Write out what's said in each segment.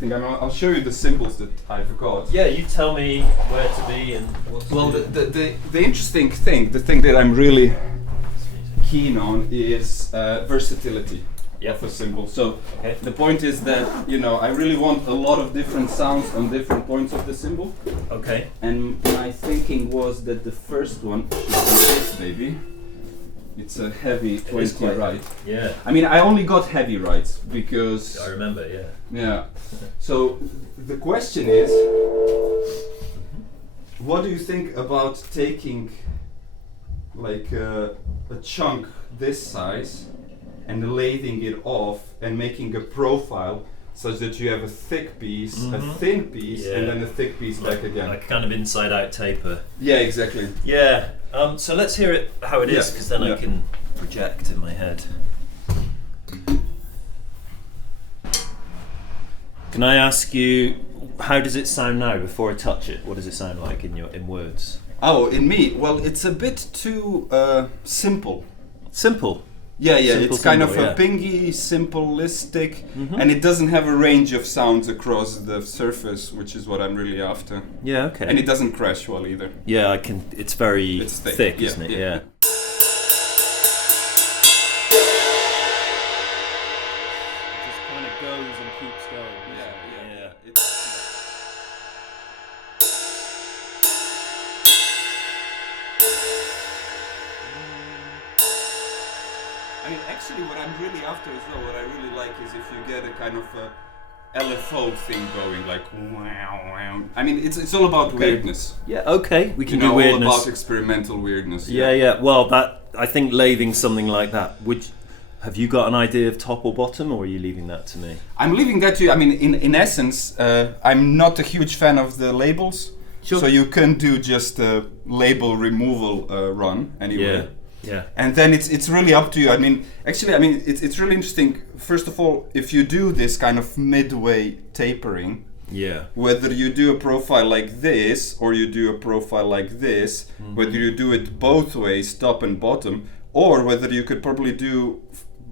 I'll show you the symbols that I forgot. Yeah, you tell me where to be and what to Well, do. the interesting thing, the thing that I'm really keen on is versatility of a cymbal. So the point is that, I really want a lot of different sounds on different points of the cymbal. Okay. And my thinking was that the first one should be this, maybe. It's a heavy 20 right. Yeah. I mean, I only got heavy rights because... I remember, yeah. Yeah. So the question is, what do you think about taking like a chunk this size and laying it off and making a profile such that you have a thick piece, a thin piece, and then a thick piece back again? Like kind of inside out taper. Yeah, exactly. Yeah. So let's hear it how it is, because then I can project in my head. Can I ask you, how does it sound now before I touch it? What does it sound like in words? Oh, in me? Well, it's a bit too simple. Simple? Yeah, Simple it's kind symbol, of a pingy, simplistic, and it doesn't have a range of sounds across the surface, which is what I'm really after. Yeah, okay. And it doesn't crash well either. Yeah, it's very thick, isn't it? Yeah. I mean, actually, what I'm really after as well, what I really like is if you get a kind of a LFO thing going, like wow, wow. I mean, it's all about weirdness. Yeah, okay, we can do weirdness. All about experimental weirdness. Yeah. Well, I think lathing something like that. Have you got an idea of top or bottom, or are you leaving that to me? I'm leaving that to you. I mean, in essence, I'm not a huge fan of the labels. Sure. So you can do just a label removal run anyway. Yeah. And then it's really up to you. I mean, it's really interesting. First of all, if you do this kind of midway tapering, whether you do a profile like this or you do a profile like this, whether you do it both ways, top and bottom, or whether you could probably do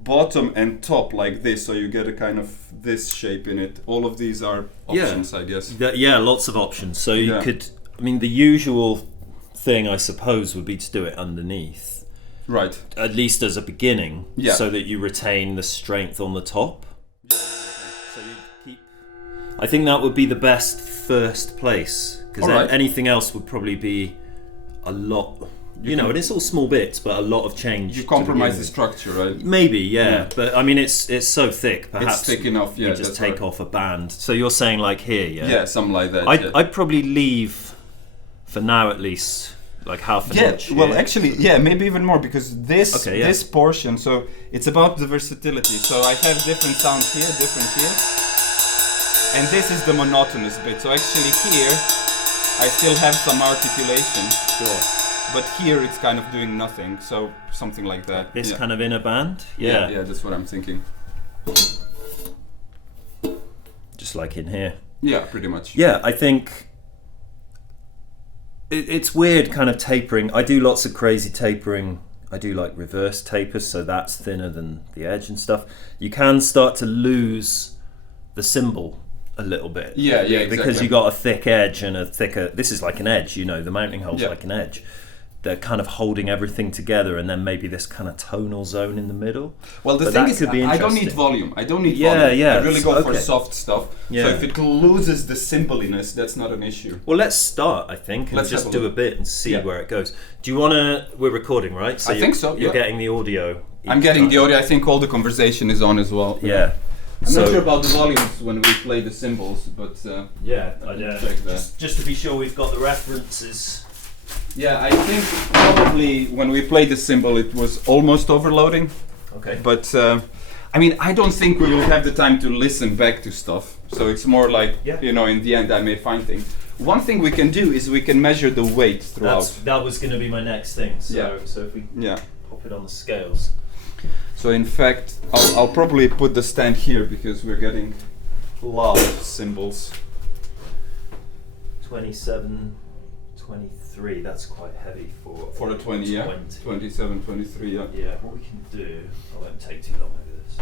bottom and top like this, so you get a kind of this shape in it. All of these are options, I guess. Lots of options. So you could, the usual thing, I suppose, would be to do it underneath. Right. At least as a beginning, so that you retain the strength on the top. So you keep. I think that would be the best first place, because anything else would probably be a lot. And it's all small bits, but a lot of change. You compromise the structure, right? Maybe, yeah. But I mean, it's so thick. Perhaps it's thick enough. Yeah, you just take off a band. So you're saying like here, yeah? Yeah, something like that. I'd probably leave, for now at least, like half an inch. Well, actually, maybe even more, because this portion, so it's about the versatility. So I have different sounds here, different here, and this is the monotonous bit. So actually here, I still have some articulation. Sure. But here it's kind of doing nothing. So something like that. This kind of inner band. Yeah, that's what I'm thinking. Just like in here. Yeah, pretty much. Yeah, I think. It's weird kind of tapering. I do lots of crazy tapering. I do like reverse tapers, so that's thinner than the edge and stuff. You can start to lose the cymbal a little bit. Yeah, exactly. Because you got a thick edge and a thicker... This is like an edge, the mounting hole's like an edge. They're kind of holding everything together, and then maybe this kind of tonal zone in the middle. Well, the thing is, I don't need volume. I really go for soft stuff. Yeah. So if it loses the cymbaliness, that's not an issue. Well, let's start, I think, and just do a bit and see where it goes. Do you want to... We're recording, right? So I think so, You're getting the audio. I'm getting the audio. I think all the conversation is on as well. Yeah. I'm not sure about the volumes when we play the cymbals, but check that. Just to be sure we've got the references. Yeah, I think probably when we played the cymbal it was almost overloading. Okay. But I don't think we will have the time to listen back to stuff. So it's more like, in the end I may find things. One thing we can do is we can measure the weight throughout. That was going to be my next thing. So if we pop it on the scales. So in fact, I'll probably put the stand here because we're getting large cymbals. 27, 23, that's quite heavy for a 20, 27, 23, Yeah, what we can do, I won't take too long over this.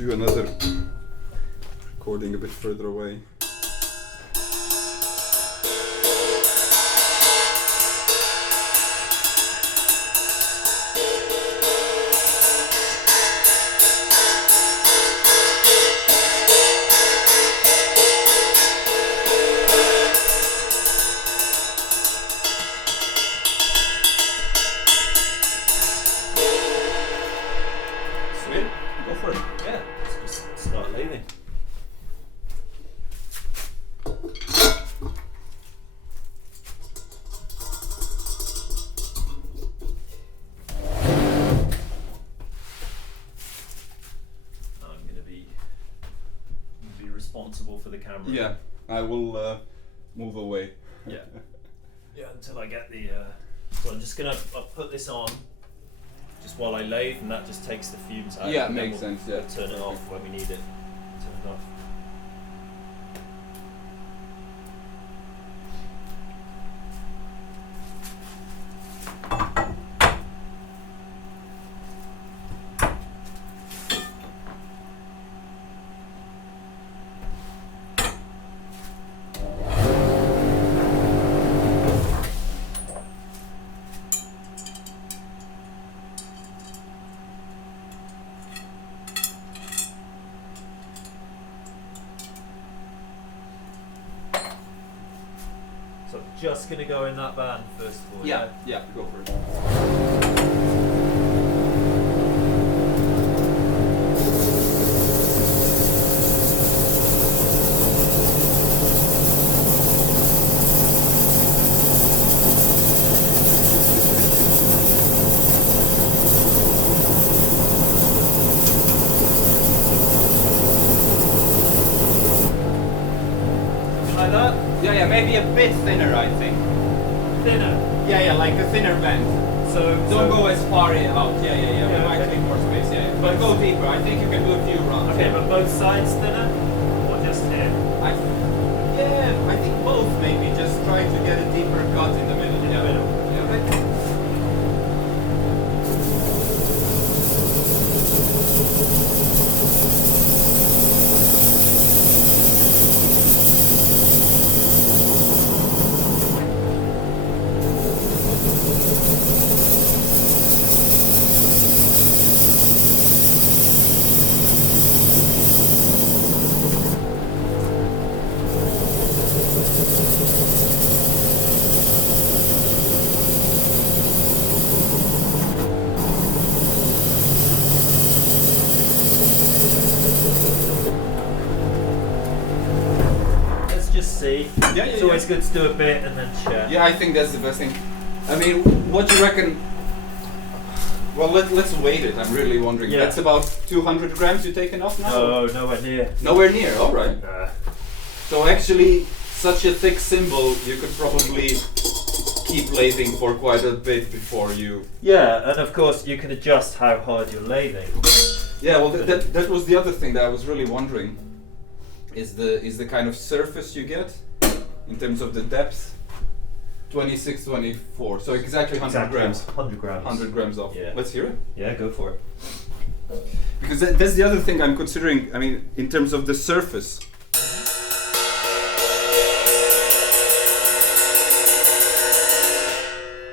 do another recording a bit further away. Responsible for the camera. Yeah, I will move away. Yeah. Yeah, until I get the. So I'm just gonna put this on just while I lathe, and that just takes the fumes out. Yeah, makes sense. Yeah. We'll turn it off when we need it. Turn it off. So I'm just going to go in that band first of all. Yeah, go for it. Like that? Yeah, maybe a bit thinner, I think. Thinner? Yeah, like a thinner bend. So don't go as far out. Yeah. We might okay. take more space. Yeah, but go deeper. I think you can do a few rounds. Okay, but both sides thinner, or just here? I think both. Maybe just try to get a deeper cut in the middle. In the middle. Yeah. See? Yeah, it's always good to do a bit and then share. Yeah, I think that's the best thing. I mean, what do you reckon? Well, let's weight it. I'm really wondering. Yeah. That's about 200 grams you've taken off now? No, nowhere near. Nowhere near, alright. So actually, such a thick cymbal, you could probably keep lathing for quite a bit before you... Yeah, and of course you can adjust how hard you're lathing. Yeah, well that was the other thing that I was really wondering. Is the kind of surface you get in terms of the depth 26, 24, so exactly 100 grams. 100 grams. 100 grams off. Yeah. Let's hear it. Yeah, go for it. Because that's the other thing I'm considering, I mean, in terms of the surface.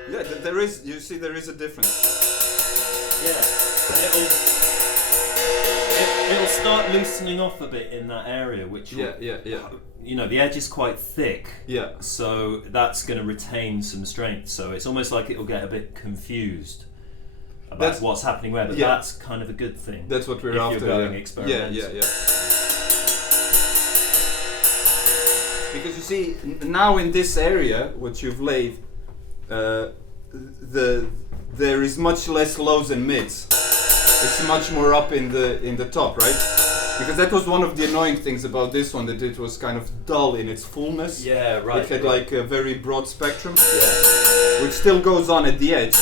Yeah, there is a difference. Yeah, it'll start loosening off a bit in that area, which will, you know, the edge is quite thick. Yeah. So that's going to retain some strength. So it's almost like it'll get a bit confused about what's happening where, but that's kind of a good thing. That's what we're after. If you're going experimental. Yeah. Because you see, now in this area, what you've laid, there is much less lows and mids. It's much more up in the top, right? Because that was one of the annoying things about this one, that it was kind of dull in its fullness. Yeah, right. It had like a very broad spectrum, which still goes on at the edge.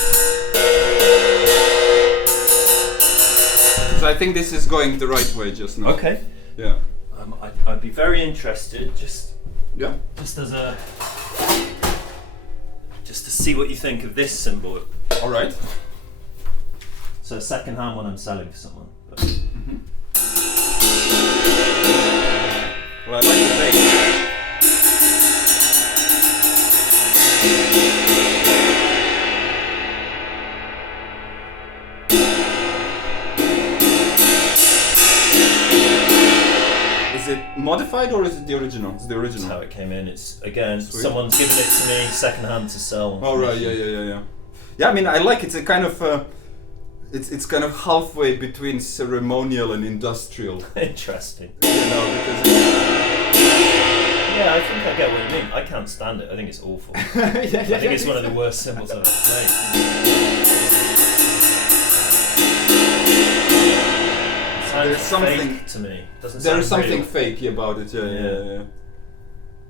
So I think this is going the right way just now. Okay. Yeah. I'd be very interested, just as a, just to see what you think of this cymbal. All right. So second-hand one I'm selling for someone. But. Mm-hmm. Is it modified or is it the original? It's the original. That's how it came in. It's again, someone's given it to me secondhand to sell. Oh right, yeah. Yeah, I mean, I like it. It's a kind of, it's kind of halfway between ceremonial and industrial. Interesting. You know, because yeah, I think I get what you mean. I can't stand it. I think it's awful. I think it's one of the worst cymbals I've ever played. There's something fake to me. There's something fakey about it. Yeah.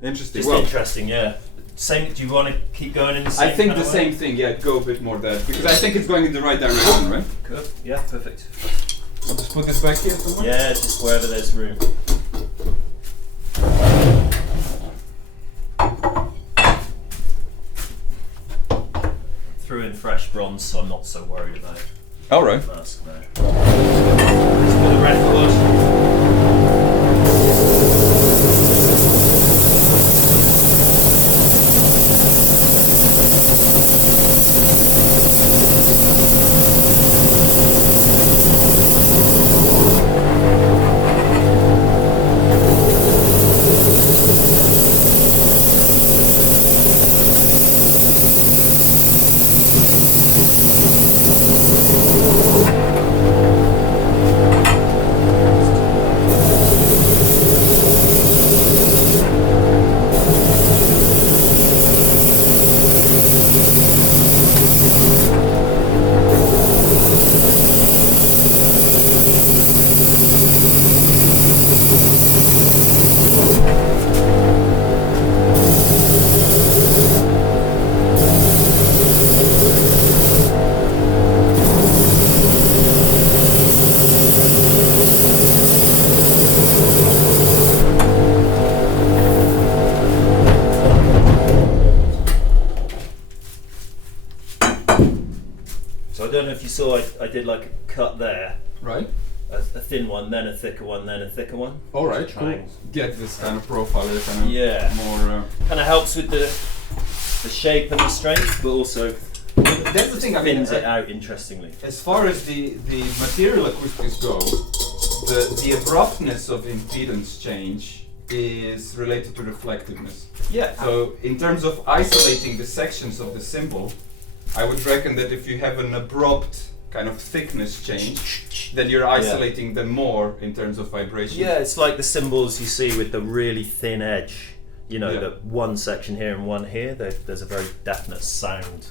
Interesting. Just interesting, yeah. Same. Do you want to keep going in the same? I think the same thing. Yeah, go a bit more there because I think it's going in the right direction, right? Good. Yeah, perfect. I'll just put this back here somewhere. Yeah, just wherever there's room. Threw in fresh bronze, so I'm not so worried about it. All right. Mask now. Just for the record. I don't know if you saw, I did like a cut there. Right. A thin one, then a thicker one, then a thicker one. All right, cool. Get this kind of profile, kind of more. Kind of helps with the shape and the strength, but also that's the thing. Thins it out interestingly. As far as the material acoustics go, the abruptness of impedance change is related to reflectiveness. Yeah. So in terms of isolating the sections of the cymbal, I would reckon that if you have an abrupt kind of thickness change, then you're isolating them more in terms of vibration. Yeah, it's like the cymbals you see with the really thin edge. You know, the one section here and one here. There's a very definite sound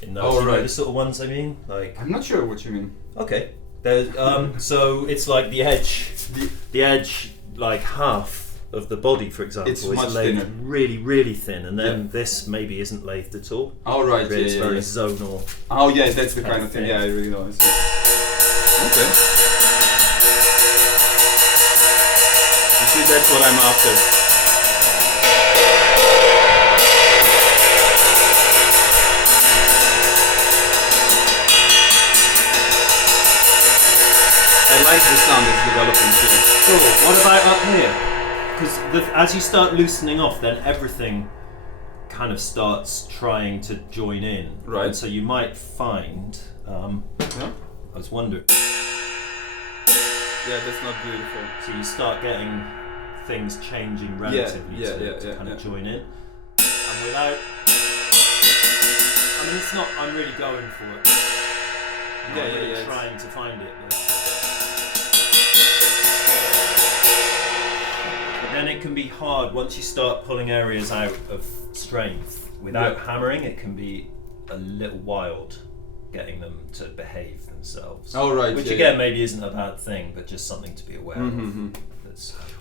in those. Oh, you right. know the sort of ones I mean? Like, I'm not sure what you mean. Okay. There's so it's like the edge, like half of the body, for example, it's is laid thinner. Really thin, and then this maybe isn't lathed at all. Oh right, it's very zonal. Oh yeah, that's the kind of thing. Yeah, I really know. Okay. You see, that's what I'm after. I like the sound it's developing today. Cool. What about up here? Because as you start loosening off, then everything kind of starts trying to join in. Right. And so you might find. I was wondering. Yeah, that's not beautiful. So you start getting things changing relatively to kind of join in. And without. I mean, it's not. I'm really going for it. I'm not really trying to find it. Then it can be hard once you start pulling areas out of strength without hammering. It can be a little wild getting them to behave themselves. Oh right, which again maybe isn't a bad thing, but just something to be aware of.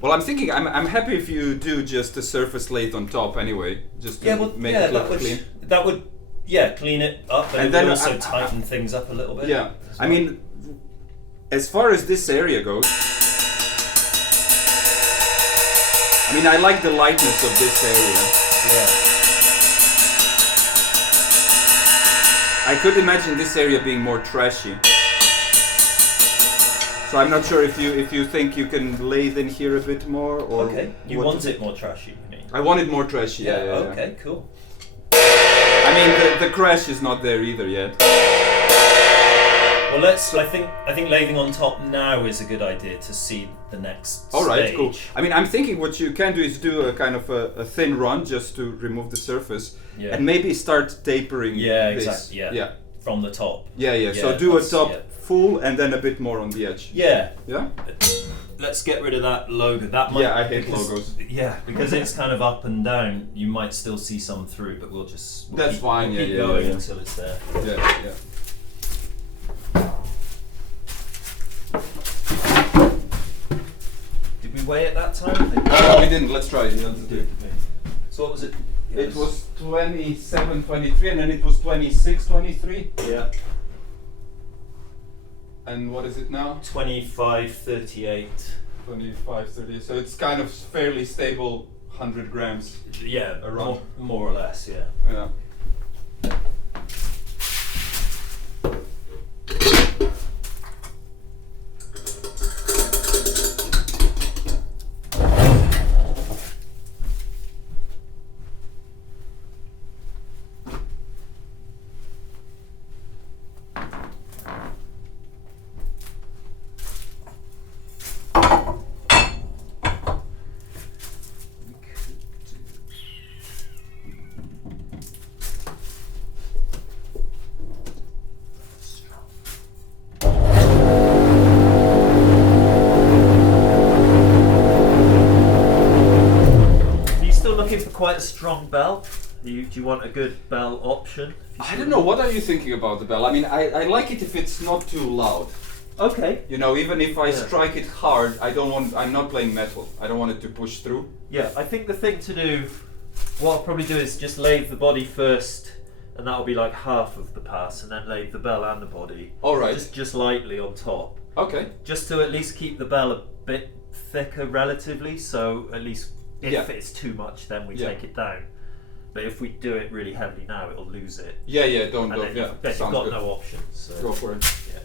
Well, I'm thinking I'm happy if you do just a surface lathe on top anyway, just to make it look clean. That would clean it up, and then also tighten things up a little bit. Yeah, I mean, as far as this area goes. I mean, I like the lightness of this area. Yeah. I could imagine this area being more trashy. So I'm not sure if you think you can lathe in here a bit more, or you want it more trashy, you mean? I want it more trashy. Yeah. Okay, cool. I mean, the crash is not there either yet. Well, I think lathing on top now is a good idea to see the next All right, stage. cool. I mean, I'm thinking what you can do is do a kind of a thin run just to remove the surface, and maybe start tapering. Yeah, this. exactly. Yeah. From the top. Yeah. So do a top full and then a bit more on the edge. Yeah. Yeah. Let's get rid of that logo. That might, I hate logos. Yeah, because it's kind of up and down. You might still see some through, but we'll That's fine. Keep going until it's there. Yeah. Did we weigh it that time? No, we didn't. Let's try it. So what was it? It was 27, 23, and then it was 26, 23. Yeah. And what is it now? 25, 38. 25, 30. So it's kind of fairly stable, 100 grams. Yeah, around. More or less, yeah. Yeah. Quite a strong bell. Do you want a good bell option? I don't know. What are you thinking about the bell? I mean, I like it if it's not too loud. Okay. You know, even if I strike it hard, I'm not playing metal. I don't want it to push through. Yeah, I think the thing to do, what I'll probably do is just lathe the body first, and that'll be like half of the pass, and then lathe the bell and the body. All right. Just lightly on top. Okay. Just to at least keep the bell a bit thicker relatively, so at least if it's too much, then we take it down. But if we do it really heavily now, it'll lose it. Yeah, don't go. Then you've got no options. So. Go for it. Yeah.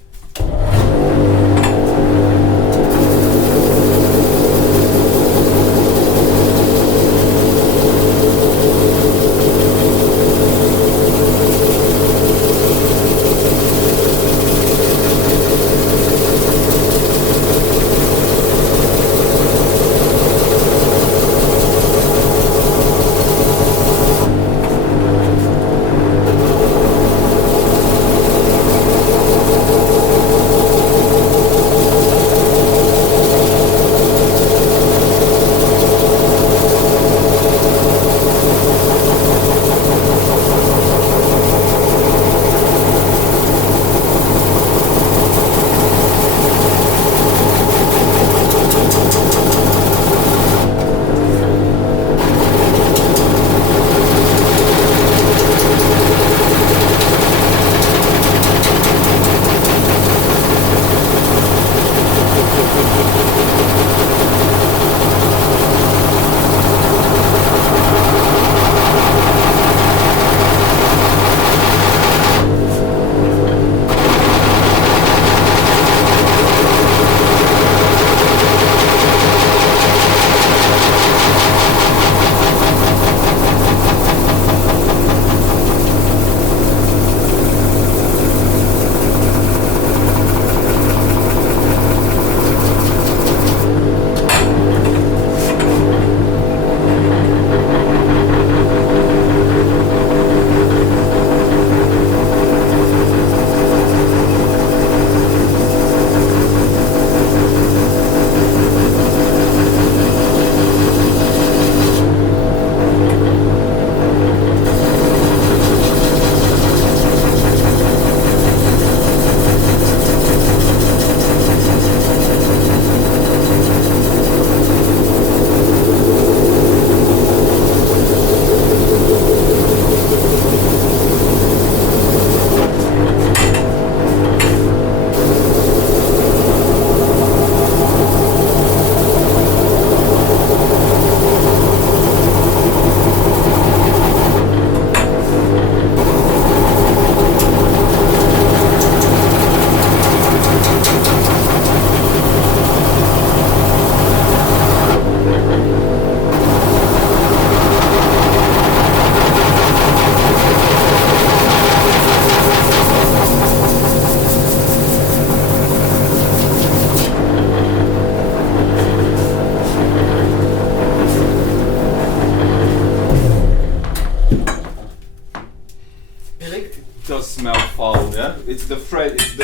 it's the first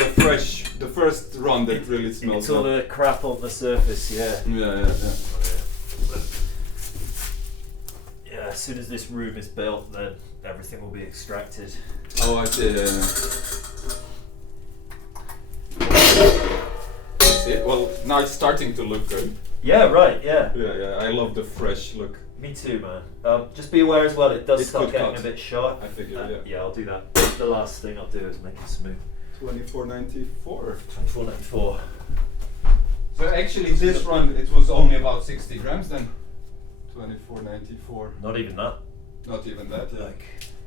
run that really smells. It's all the crap on the surface, yeah. Yeah. Yeah, as soon as this room is built, then everything will be extracted. Oh, I see. That's it. Well, now it's starting to look good. Yeah, right. Yeah. Yeah. I love the fresh look. Me too, man. Just be aware as well, it does start getting a bit sharp. I figure, yeah, I'll do that. The last thing I'll do is make it smooth. 24.94. 24.94. So actually, this run it was only about 60 grams then. 24.94. Not even that. Not even that. Like,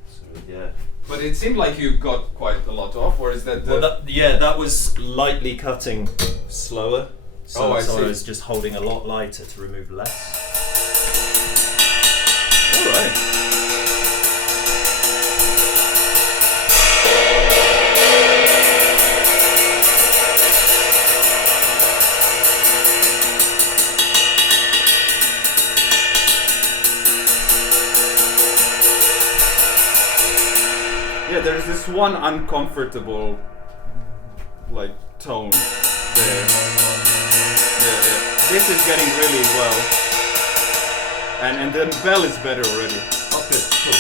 so yeah. But it seemed like you got quite a lot off, or is that? That was lightly cutting slower. So, I see. I was just holding a lot lighter to remove less. All right. Yeah, there's this one uncomfortable, like, tone there. Yeah. This is getting really well. And then bell is better already. Oh, good, cool.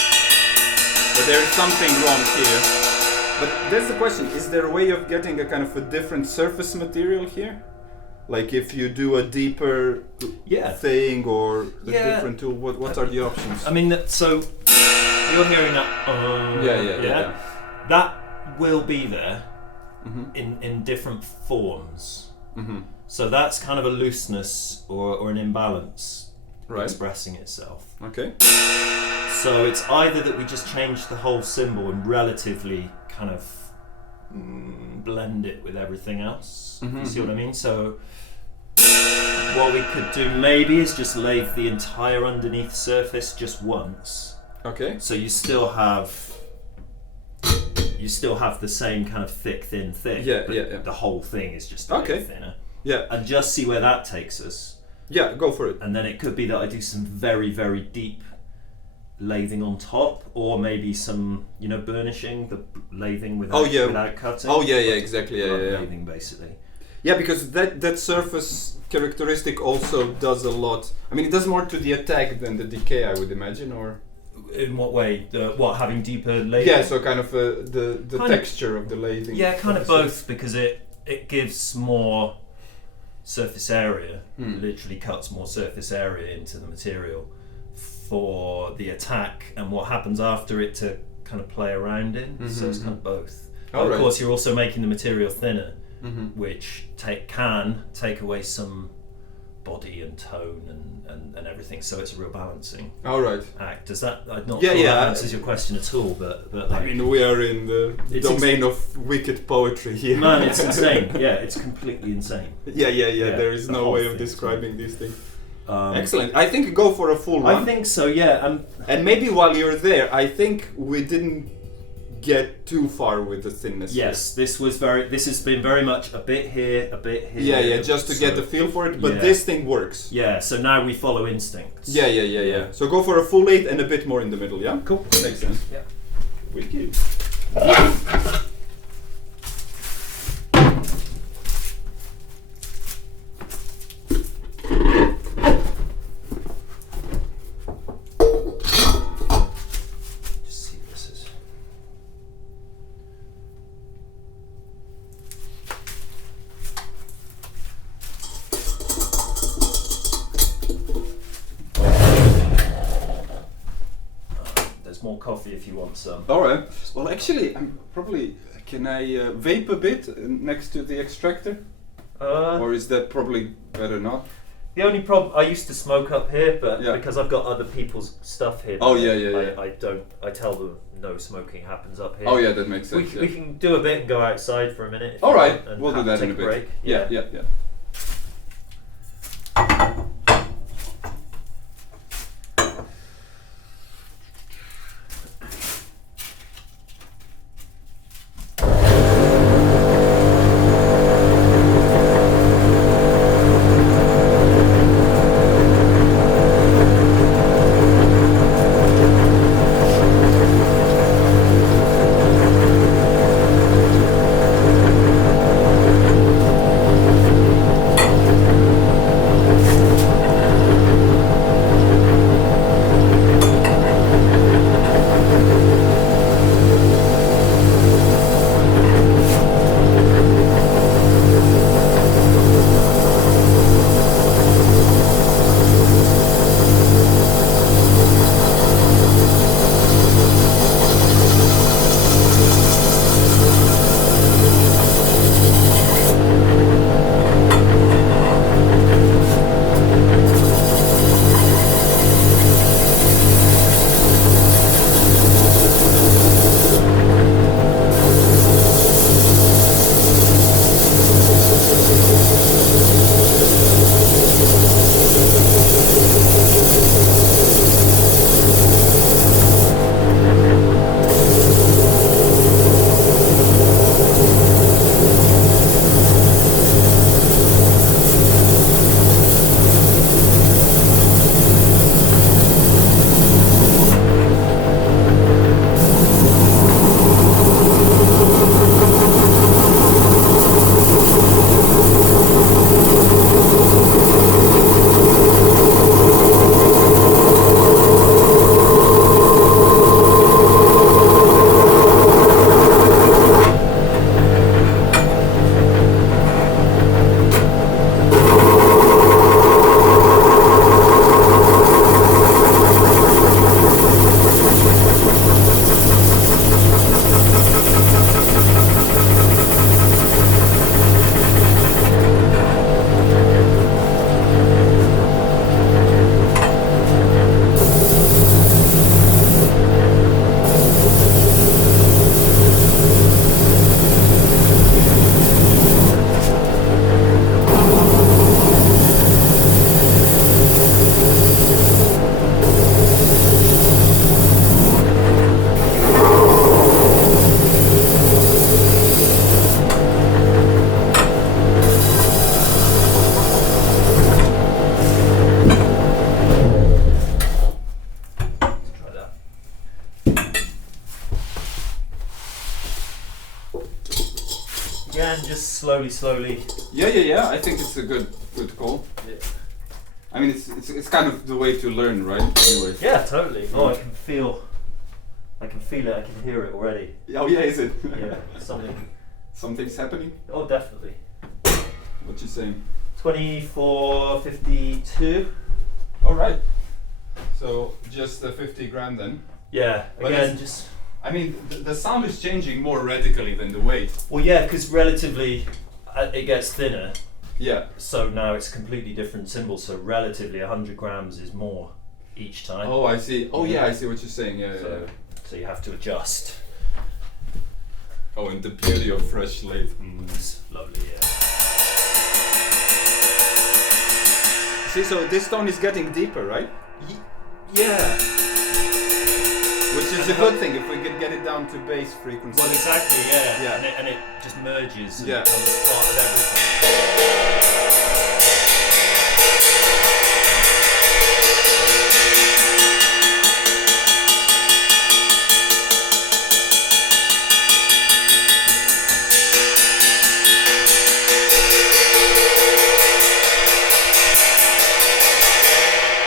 But there is something wrong here. But that's the question, is there a way of getting a kind of a different surface material here? Like if you do a deeper thing or a different tool, what are the options? I mean, so you're hearing that. Yeah. That will be there in different forms. Mm-hmm. So that's kind of a looseness or an imbalance expressing itself. Okay. So it's either that we just change the whole cymbal and relatively kind of blend it with everything else. You see what I mean? So what we could do maybe is just lathe the entire underneath surface just once. Okay. So you still have the same kind of thin. Yeah. The whole thing is just a bit thinner. Yeah. And just see where that takes us. Yeah, go for it. And then it could be that I do some very, very deep lathing on top, or maybe some, burnishing, the lathing without cutting. Oh yeah, exactly. Yeah. Lathing basically. Yeah, because that surface characteristic also does a lot. I mean, it does more to the attack than the decay, I would imagine, or. In what way? Having deeper lathing? Yeah, so kind of the texture of the lathing. Yeah, kind of both, because it gives more surface area, literally cuts more surface area into the material for the attack and what happens after it to kind of play around in. So it's kind of both. Of course, you're also making the material thinner, which can take away some body and tone and everything, so it's a real balancing act. Does that, I'm not sure that answers your question at all, but like, I mean, we are in the domain of wicked poetry here. Man, it's insane. Yeah, it's completely insane. Yeah. There is no way of describing these things. Excellent. I think go for a full one. I think so, yeah. And maybe while you're there, I think we didn't get too far with the thinness. Yes, this has been very much a bit here, a bit here. Yeah, just to get the feel for it, but this thing works. Yeah, so now we follow instincts. Yeah. So go for a full 8 and a bit more in the middle, yeah? Cool. Makes sense. Yeah. Wicked. More coffee if you want some. Alright. Well, actually, can I vape a bit next to the extractor? Or is that probably better not? The only problem, I used to smoke up here, but because I've got other people's stuff here, I tell them no smoking happens up here. Oh yeah, that makes sense. We can do a bit and go outside for a minute. Alright, we'll do that in a bit. Break. Yeah. just slowly. Yeah. I think it's a good call. Yeah. I mean, it's kind of the way to learn, right? Anyway. Yeah, totally. Oh, I can feel it. I can hear it already. Oh yeah, is it? Yeah, Something's happening. Oh, definitely. What you saying? 24.52. All right. So just 50 grand then. Yeah. But again, I mean, the sound is changing more radically than the weight. Well, yeah, because relatively, it gets thinner. Yeah. So now it's completely different cymbals. So relatively, 100 grams is more each time. Oh, I see. Oh, yeah, I see what you're saying. Yeah. So you have to adjust. Oh, and the beauty of fresh lathe. It's lovely, yeah. See, so this tone is getting deeper, right? Yeah. Which is a good thing if we can get it down to bass frequency. Well, exactly, yeah. And it just merges and becomes part of everything.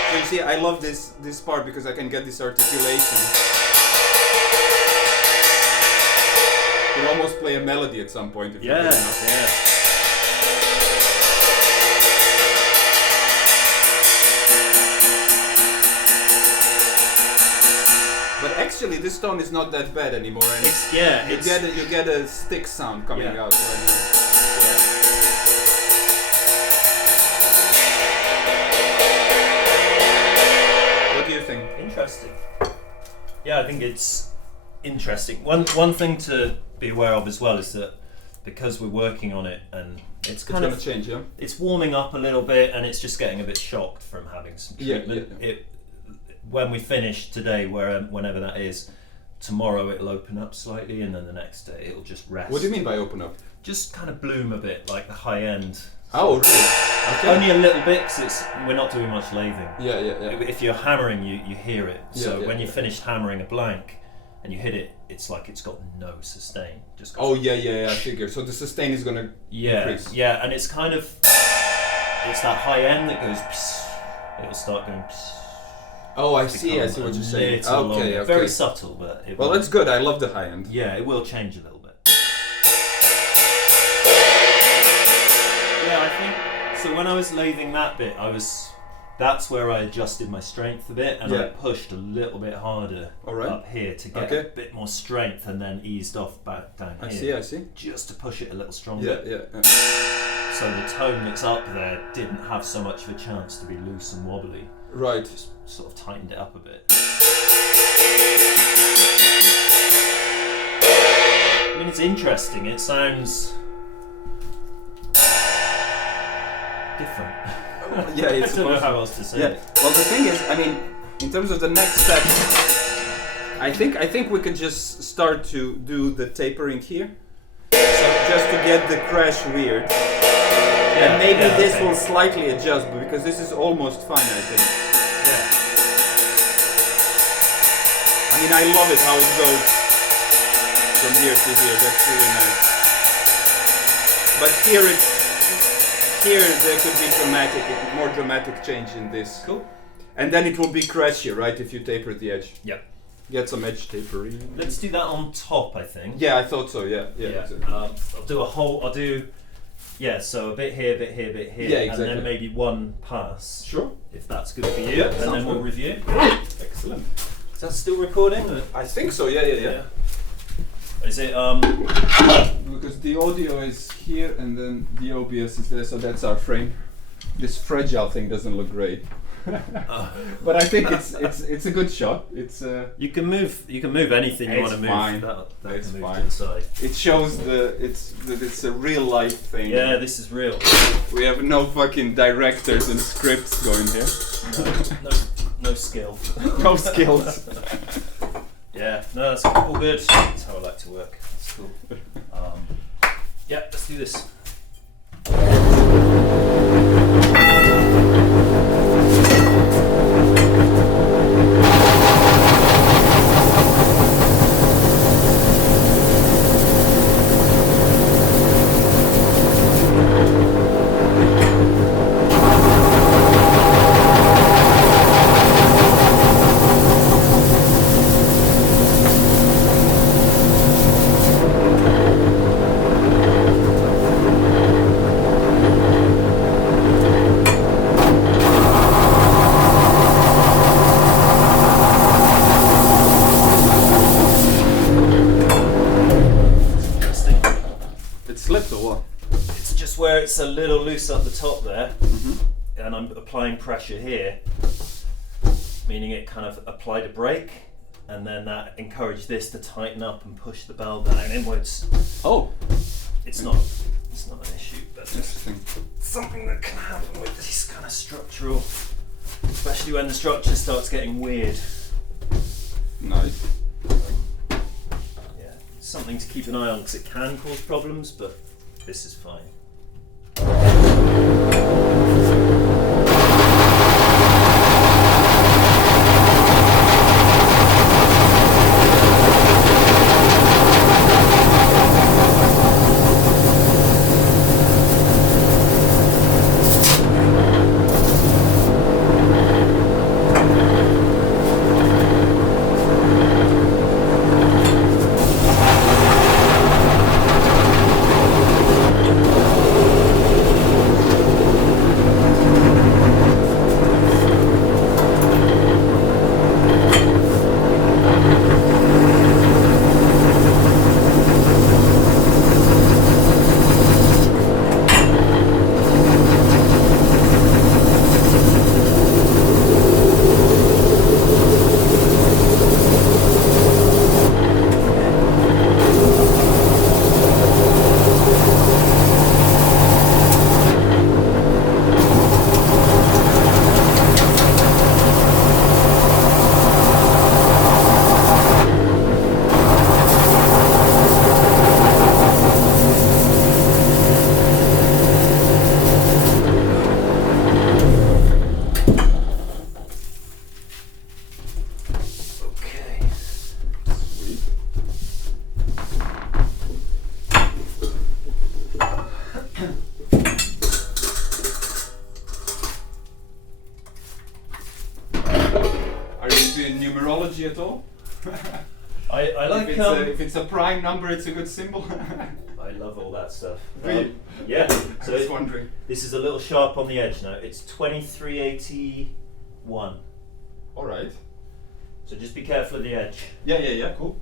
So you see, I love this part because I can get this articulation. You can almost play a melody at some point if you're good enough. Yeah. But actually, this tone is not that bad anymore. And you get a stick sound coming out. What do you think? Interesting. Yeah, I think it's interesting. One thing to be aware of as well is that because we're working on it and it's going to change, yeah. It's warming up a little bit and it's just getting a bit shocked from having some treatment. Yeah. When we finish today, whenever that is, tomorrow it'll open up slightly and then the next day it'll just rest. What do you mean by open up? Just kind of bloom a bit, like the high end. Oh, really? Okay. Only a little bit because we're not doing much lathing. Yeah. If you're hammering, you hear it. So when you finished hammering a blank and you hit it, it's like it's got no sustain. Just I figure. So the sustain is gonna increase. Yeah, and it's kind of it's that high end that goes. Pss, it'll start going. Pss, oh, I see what you're saying. Okay. Very subtle, but that's good. I love the high end. Yeah, it will change a little bit. Yeah, I think so. When I was lathing that bit, that's where I adjusted my strength a bit and I pushed a little bit harder up here to get a bit more strength and then eased off back down here. I see. Just to push it a little stronger. Yeah. So the tone that's up there didn't have so much of a chance to be loose and wobbly. Right. Just sort of tightened it up a bit. I mean, it's interesting. It sounds different. It's I don't know how else to say it. Well, the thing is, I mean, in terms of the next step, I think we could just start to do the tapering here. So just to get the crash weird. And maybe this will slightly adjust, because this is almost fine, I think. Yeah. I mean, I love it how it goes from here to here. That's really nice. But here there could be more dramatic change in this. Cool. And then it will be crashier, right, if you taper the edge. Yep. Get some edge tapering. Let's do that on top, I think. Yeah, I thought so, yeah. Exactly. So a bit here, bit here, bit here. Yeah, exactly. And then maybe one pass. Sure. If that's good for you. Yeah, and then we'll review. Excellent. Is that still recording? I think so, yeah. Is it, because the audio is here and then the OBS is there, so that's our frame. This fragile thing doesn't look great. But I think it's a good shot. It's you can move anything you want to move. Fine. That can move to the side. It shows that it's a real life thing. Yeah, this is real. We have no fucking directors and scripts going here. No skill. No skills. Yeah, no, that's all good. That's how I like to work. That's cool. Let's do this. a little loose up the top there, and I'm applying pressure here, meaning it kind of applied a brake, and then that encouraged this to tighten up and push the bell down inwards. Oh, it's not an issue, but something that can happen with this kind of structural, especially when the structure starts getting weird. Nice. Yeah, something to keep an eye on because it can cause problems, but this is fine. Numerology at all? I like if it's a prime number, it's a good symbol. I love all that stuff. Yeah. So I was wondering. This is a little sharp on the edge now. It's 2381. All right. So just be careful of the edge. Yeah. Cool.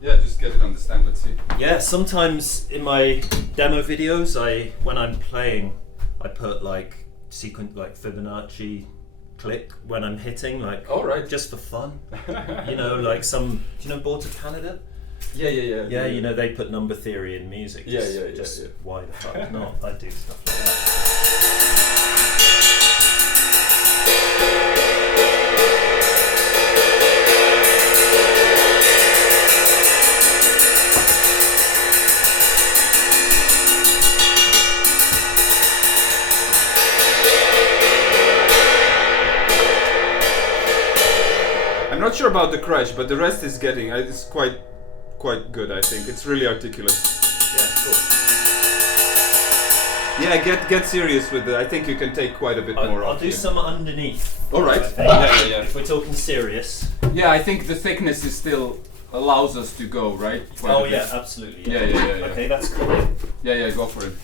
Yeah, just get it on the stand. Let's see. Yeah. Sometimes in my demo videos, when I'm playing, I put like Fibonacci click when I'm hitting, like, just for fun. You know, like do you know Boards of Canada? Yeah. You know, they put number theory in music. Just why the fuck not? I do stuff like that. I'm not sure about the crash, but the rest is getting. It's quite good. I think it's really articulate. Yeah, cool. Yeah, get serious with it. I think you can take quite a bit more off. I'll do some underneath. All right. Yeah. If we're talking serious. Yeah, I think the thickness is still allows us to go, right? Yeah, absolutely. Yeah. Okay, that's cool. Yeah, go for it.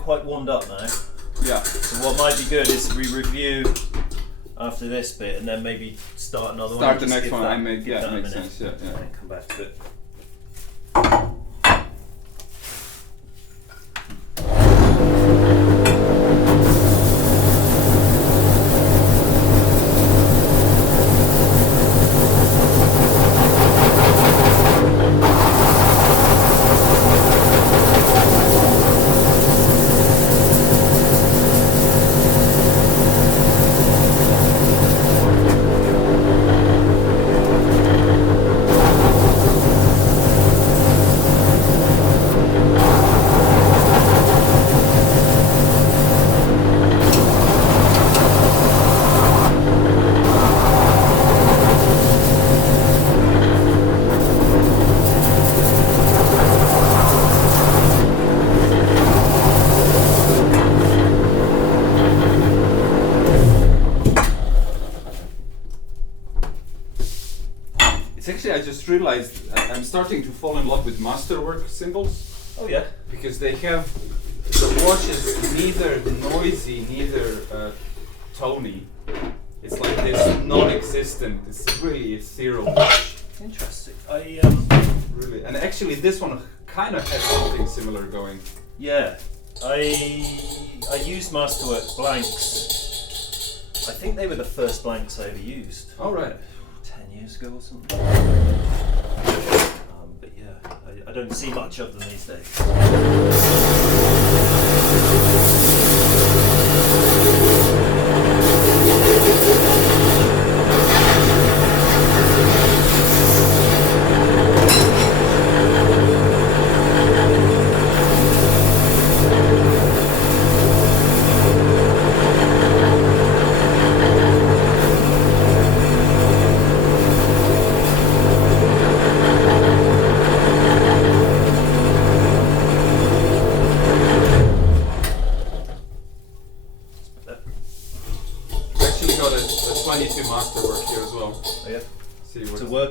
quite warmed up now. Yeah. So what might be good is we review after this bit and then maybe start another one. Start the next one. That makes sense. Yeah. And come back to it. I just realized I'm starting to fall in love with masterwork cymbals. Oh yeah. Because they have, the wash is neither noisy, neither tony. It's like this non-existent, it's really ethereal wash. Interesting. Really, and actually this one kind of has something similar going. Yeah. I used Masterwork blanks. I think they were the first blanks I ever used. Oh right. 10 years ago or something. But yeah, I don't see much of them these days.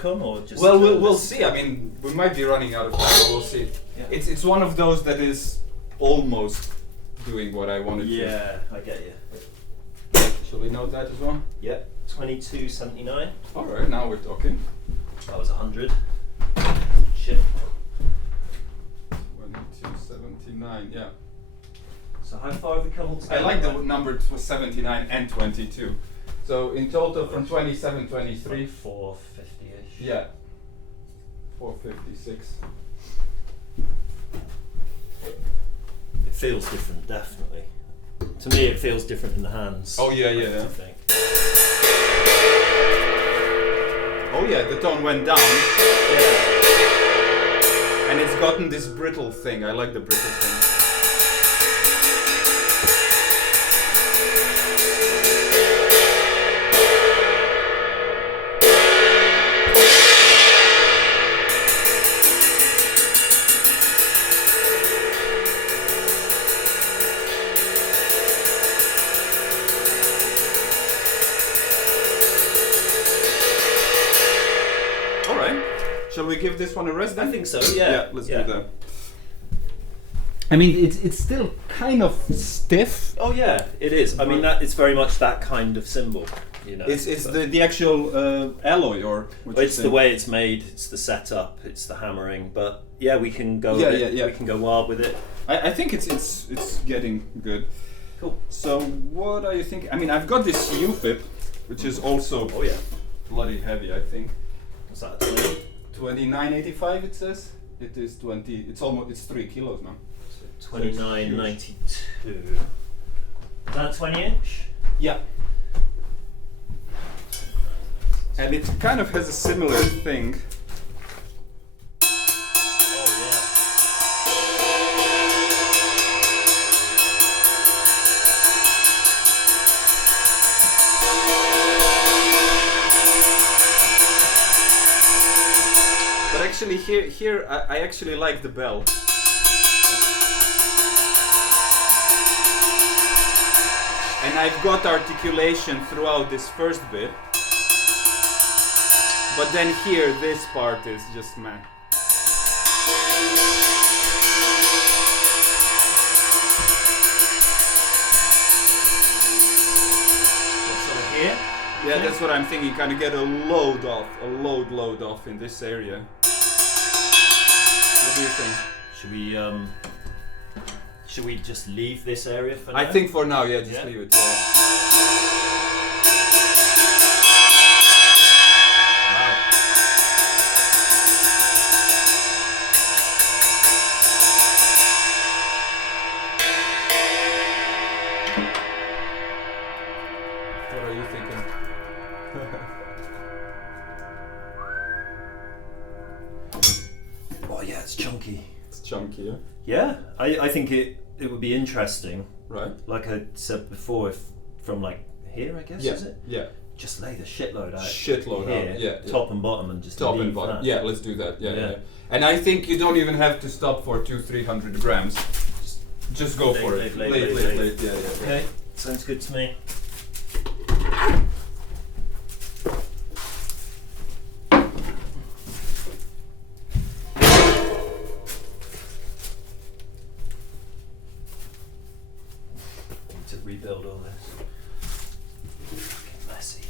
Or just we'll see. I mean, we might be running out of time, but we'll see. Yeah. It's one of those that is almost doing what I wanted to. Yeah, I get you. Shall we note that as well? Yeah, 22.79. All right, now we're talking. That was 100. Shit. 22.79. Yeah. So how far have we come altogether? I like the number 79 and 22. So in total from 27, 23. 450-ish. Yeah. 456. It feels different, definitely. To me, it feels different in the hands. Oh yeah. I think. Oh yeah, the tone went down. Yeah. And it's gotten this brittle thing. I like the brittle thing. Shall we give this one a rest then? I think so, yeah. Yeah, let's do that. I mean, it's still kind of stiff. Oh yeah, it is. I mean, it's very much that kind of cymbal, you know. It's the actual alloy, or it's the way it's made. It's the setup. It's the hammering. But yeah, we can go. We can go wild with it. I think it's getting good. Cool. So what are you thinking? I mean, I've got this U-fib, which is also bloody heavy. I think. What's that? 29.85 it says. It is 20. It's 3 kilos now. So 29.92. Is that 20-inch? Yeah. And it kind of has a similar thing. Actually, here I actually like the bell. And I've got articulation throughout this first bit. But then here, this part is just meh. Yeah, that's what I'm thinking. Kind of get a load off in this area. What do you think? Should we just leave this area for now? I think for now, yeah, just leave it. What are you thinking? Oh yeah, it's chunky. It's chunky, yeah? Yeah, I think it would be interesting. Right. Like I said before, if from like here, I guess, is it? Yeah. Just lay the shitload out. Here, top and bottom, and just top leave and bottom. that. Yeah, let's do that. Yeah. And I think you don't even have to stop for 200-300 grams. Just go for it. Late. Yeah. Okay, sounds good to me. To rebuild all this. Fucking messy.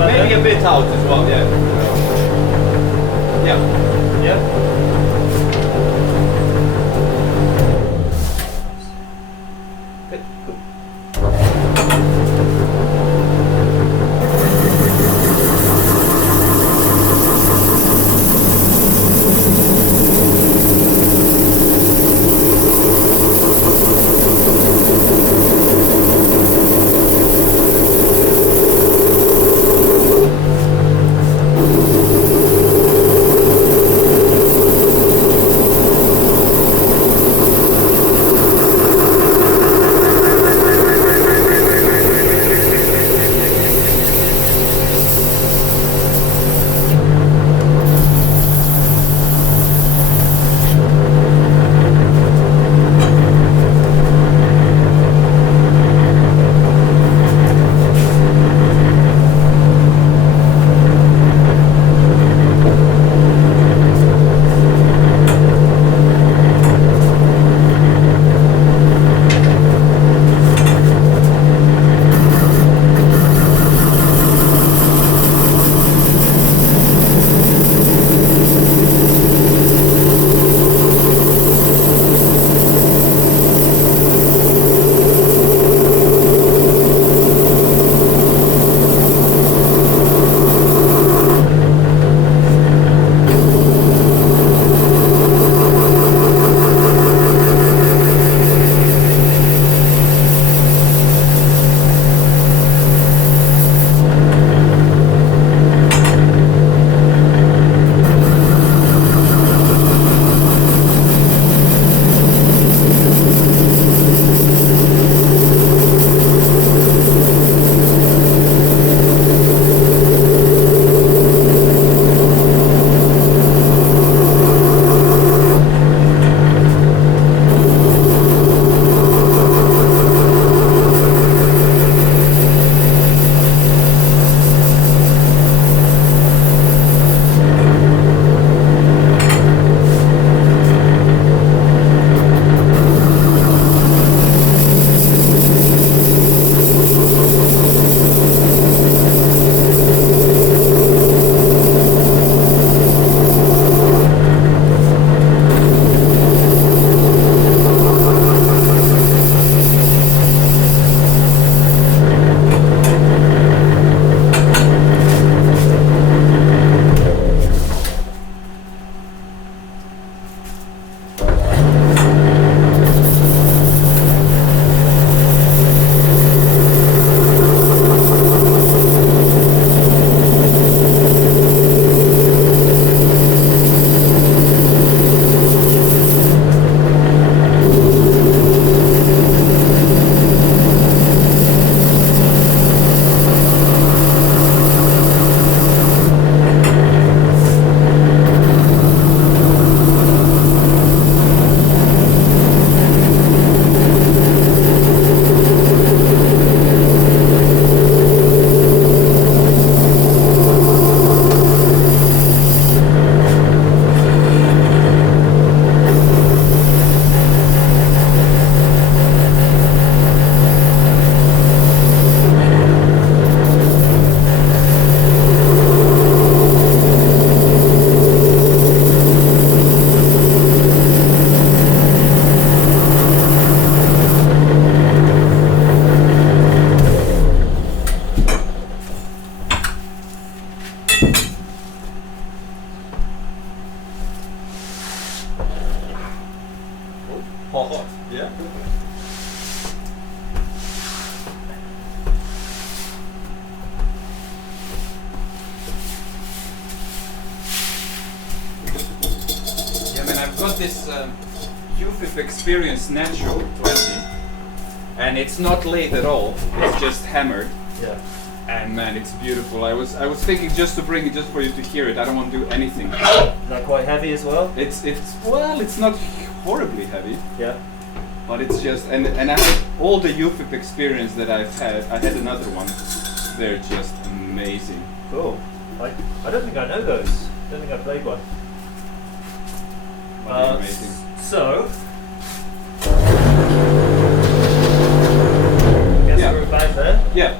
Maybe a bit out as well, yeah. Okay, cool. Hot. Yeah. Yeah, man, I've got this UFIP Experience Natural 20, and it's not lathe at all. It's just hammered. Yeah. And man, it's beautiful. I was thinking just to bring it just for you to hear it. I don't want to do anything. Is that quite heavy as well? It's not horribly heavy. Yeah. But it's just and I had all the UFIP experience that I've had. I had another one. They're just amazing. Cool. I don't think I know those. I don't think I played one. Amazing. So guess we're back there. Yeah.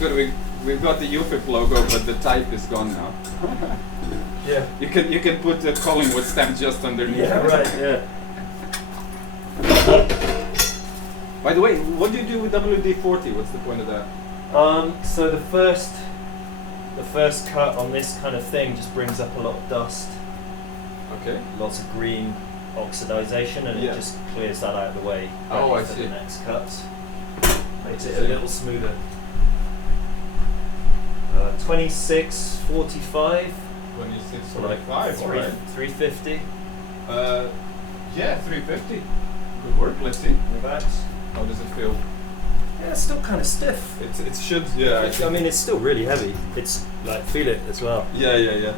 good. We've got the UFIP logo, but the type is gone now. Yeah. You can put the Collingwood stamp just underneath. Yeah, right. Yeah. By the way, what do you do with WD-40? What's the point of that? So the first cut on this kind of thing just brings up a lot of dust. Okay. Lots of green oxidization, and it just clears that out of the way. Oh, I for see. the next cuts. Makes it a little smoother. 2645. 2645. So like 350. Yeah, 350. Good work. Let's see. Relax. How does it feel? Yeah, it's still kind of stiff. It should. Yeah. I mean, it's still really heavy. It's like, feel it as well. Yeah.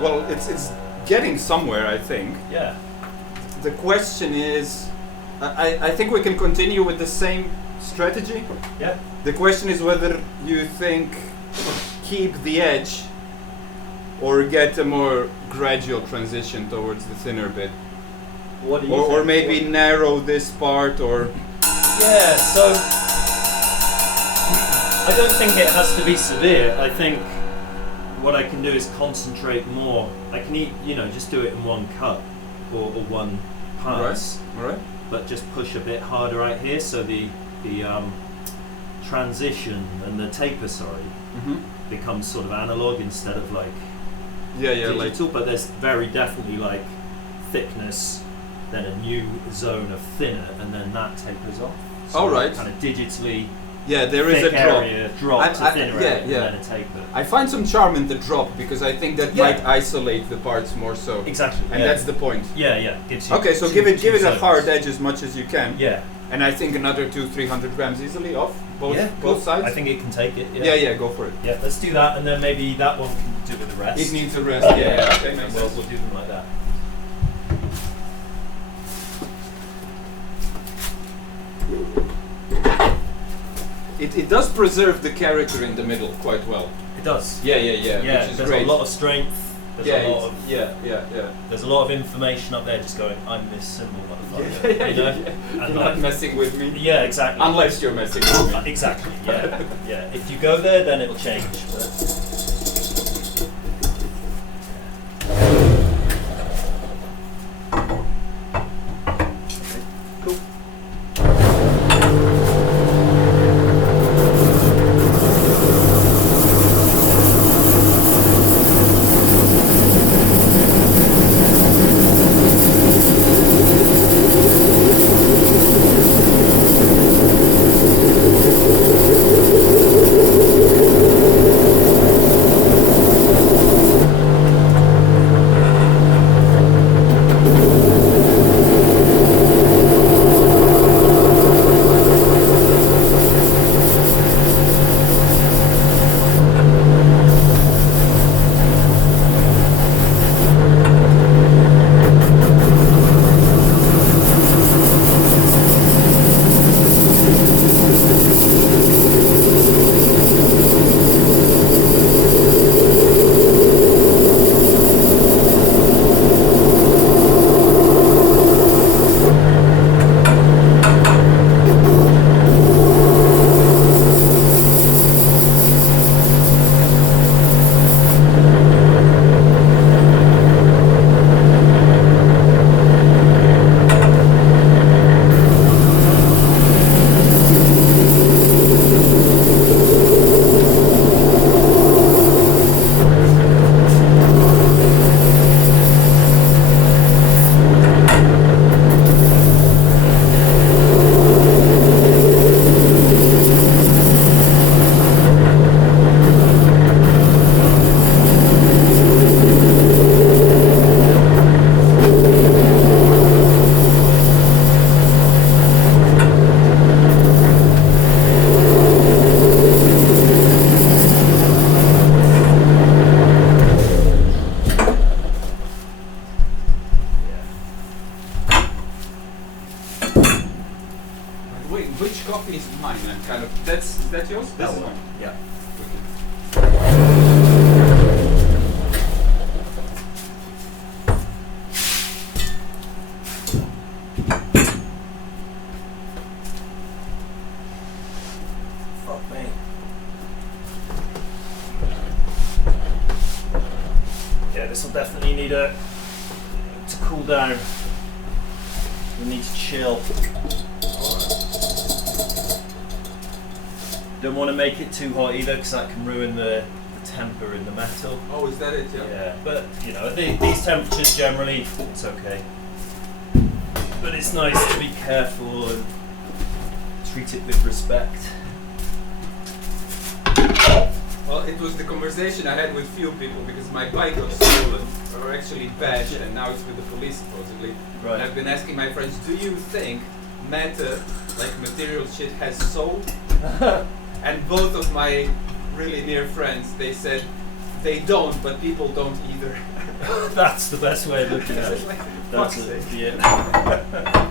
Well, it's getting somewhere, I think. Yeah. The question is, I think we can continue with the same strategy. Yeah. The question is whether you think keep the edge or get a more gradual transition towards the thinner bit. What do you or think? maybe narrow this part or... Yeah, so I don't think it has to be severe. I think what I can do is concentrate more. I can just do it in one cut or one pass. All right. But just push a bit harder right here, so the transition and the taper, becomes sort of analog instead of like digital. But there's very definitely like thickness, then a new zone of thinner, and then that tapers off. So all right. Kind of digitally. Yeah, there is a drop to thinner area, and then a taper. I find some charm in the drop because I think that might isolate the parts more so. Exactly. And that's the point. Yeah. Gives you okay, so give it a hard edge as much as you can. Yeah. And I think another 200-300 grams easily off both sides. I think it can take it. Yeah, go for it. Yeah, let's do that, and then maybe that one can do with the rest. It needs a rest. Yeah. Okay, makes sense. We'll do them like that. It does preserve the character in the middle quite well. It does. Yeah. Yeah, there's a lot of strength. There's There's a lot of information up there just going, I'm this cymbal motherfucker. And you're not messing with me. Yeah, exactly. Unless you're messing with me. Exactly, yeah. If you go there, then it'll change. But Which copy is mine? That's yours? That one. Yeah. Fuck me. Yeah, this will definitely need to cool down. We need to chill. Don't want to make it too hot either, because that can ruin the temper in the metal. Oh, is that it? Yeah, but you know, these temperatures generally, it's okay. But it's nice to be careful and treat it with respect. Well, it was the conversation I had with few people, because my bike got stolen, or actually bashed, and now it's with the police supposedly. Right. And I've been asking my friends, do you think matter, like material shit, has soul? And both of my really near friends, they said they don't, but people don't either. That's the best way of looking at it. Like, That's it. Yeah.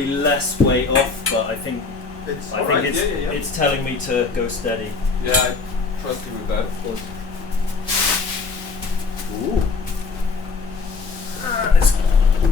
slightly less weight off, but I think it's telling me to go steady. Yeah, I trust you with that, of course. Ooh.